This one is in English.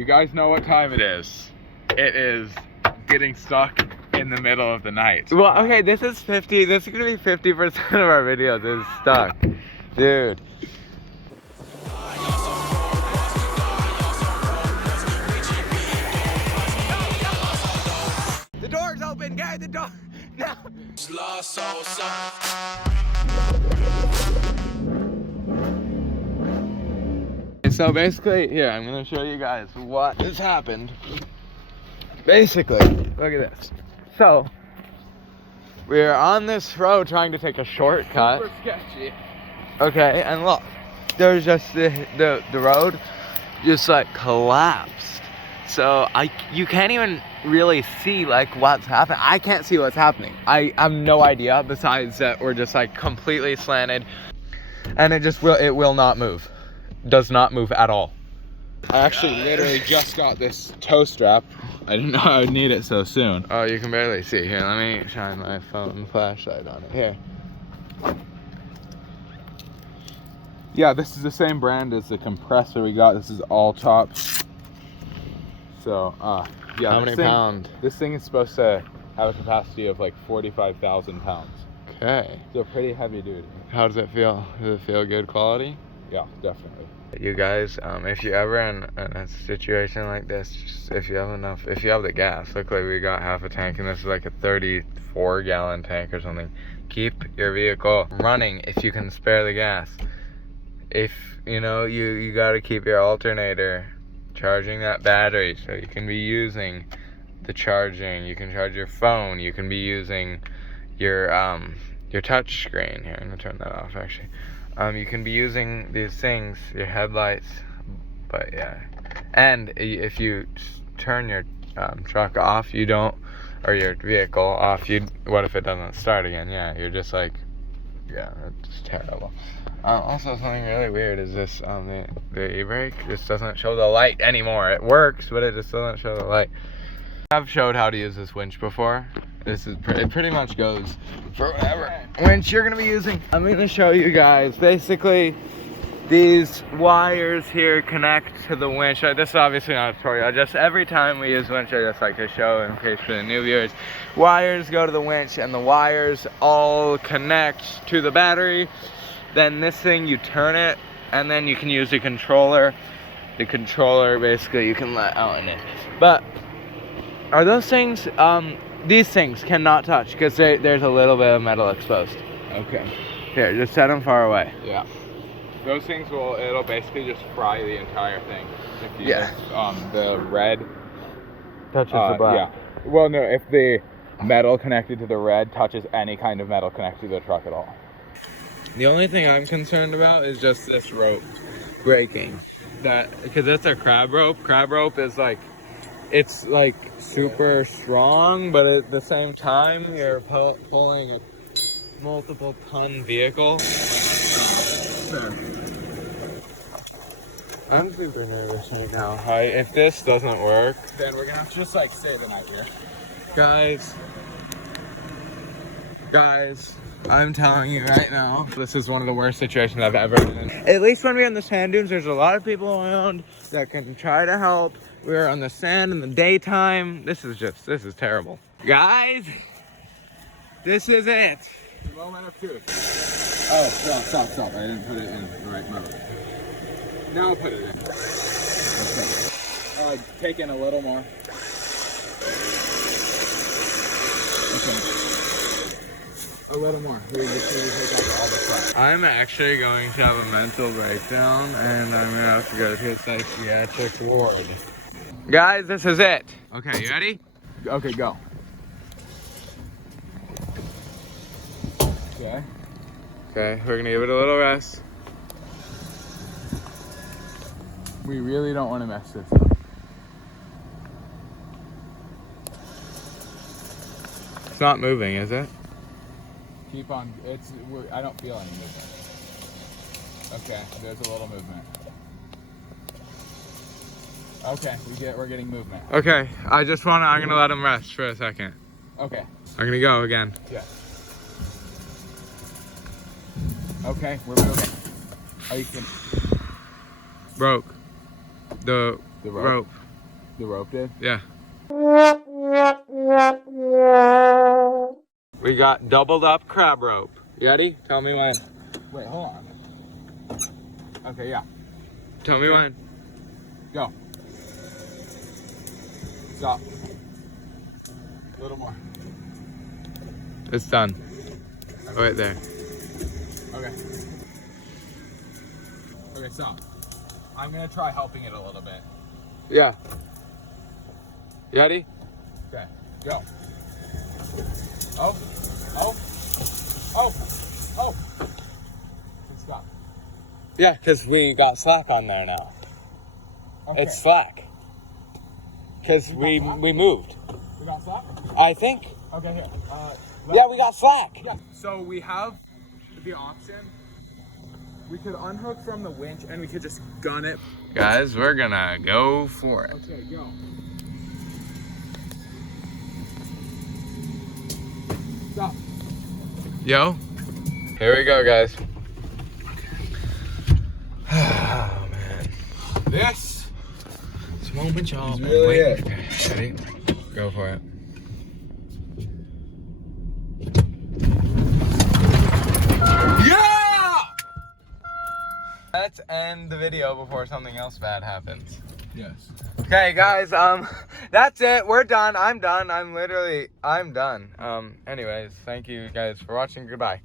You guys know what time it is. It is getting stuck in the middle of the night. Well, okay, this is gonna be 50% of our videos is stuck. Dude. The door's open, guys, the door. No. So basically, here, I'm gonna show you guys what has happened. Basically, look at this. So, we're on this road trying to take a shortcut. Super sketchy. Okay, and look, there's just the road just like collapsed. So you can't even really see like what's happening. I can't see what's happening. I have no idea besides that we're just like completely slanted, and it will not move. Does not move at all. I actually literally just got this toe strap. I didn't know I would need it so soon. Oh, you can barely see. Here, let me shine my phone flashlight on it. Here. Yeah, this is the same brand as the compressor we got. This is all top. So, yeah. How many pounds? This thing is supposed to have a capacity of like 45,000 pounds. Okay. So pretty heavy duty. How does it feel? Does it feel good quality? Yeah, definitely. You guys, if you're ever in a situation like this, just if you have the gas, luckily we got half a tank, and this is like a 34-gallon tank or something. Keep your vehicle running if you can spare the gas. If you know you got to keep your alternator charging that battery, so you can be using the charging. You can charge your phone. You can be using your touch screen. Here, I'm gonna turn that off actually. You can be using these things, your headlights, but yeah. And if you turn your truck off, or your vehicle off, what if it doesn't start again? Yeah, you're just like, yeah, it's terrible. Also, something really weird is this, the e-brake just doesn't show the light anymore. It works, but it just doesn't show the light. I've showed how to use this winch before. It pretty much goes for whatever winch you're gonna be using. I'm gonna show you guys. Basically, these wires here connect to the winch. This is obviously not a tutorial. Just every time we use winch, I just like to show in case for the new viewers. Wires go to the winch, and the wires all connect to the battery. Then this thing, you turn it, and then you can use the controller. The controller, basically, you can let out in it. But are those things? These things cannot touch because there's a little bit of metal exposed. Okay. Here, just set them far away. Yeah. Those things it'll basically just fry the entire thing. If you the red touches the black. Yeah. Well, no, if the metal connected to the red touches any kind of metal connected to the truck at all. The only thing I'm concerned about is just this rope breaking. Because it's a crab rope. Crab rope is like, it's like super strong, but at the same time, you're pulling a multiple ton vehicle. I'm super nervous right now. If this doesn't work, Then we're gonna have to just like stay the night here. Guys, I'm telling you right now, this is one of the worst situations I've ever been in. At least when we're in the sand dunes, there's a lot of people around that can try to help. We're on the sand in the daytime. This is terrible. Guys, this is it. The moment of truth. Oh, stop. I didn't put it in the right mode. Now put it in. Okay. Take in a little more. Okay. A little more. Here, just need to take out all the crap. I'm actually going to have a mental breakdown, and I'm gonna have to go to a psychiatric ward. Guys, this is it. Okay, you ready? Okay, go. Okay. Okay, we're gonna give it a little rest. We really don't want to mess this up. It's not moving, is it? Keep on. I don't feel any movement. Okay, there's a little movement. Okay, we're getting movement. Okay, I'm gonna let him rest for a second. Okay. I'm gonna go again. Yeah. Okay, we're moving. Oh, you can. Broke. The rope. the rope did? Yeah. We got doubled up crab rope. You ready? Tell me when. Wait, hold on. Okay, yeah. Tell me when. Go. Stop. A little more. It's done. Right there. Okay. Okay, stop. I'm gonna try helping it a little bit. Yeah. You ready? Okay, go. Oh, oh, oh, oh. Stop. Yeah, because we got slack on there now. Okay. It's slack. Because we moved. We got slack? I think. Okay, here. Yeah, we got slack. Yeah. So we have the option. We could unhook from the winch and we could just gun it. Guys, we're gonna go for it. Okay, go. Stop. Yo. Here we go, guys. Oh, man. This moment, y'all. is really it. Ready? Go for it. Yeah! Let's end the video before something else bad happens. Yes. Okay, guys, that's it. We're done. I'm done. I'm done. Anyways, thank you guys for watching. Goodbye.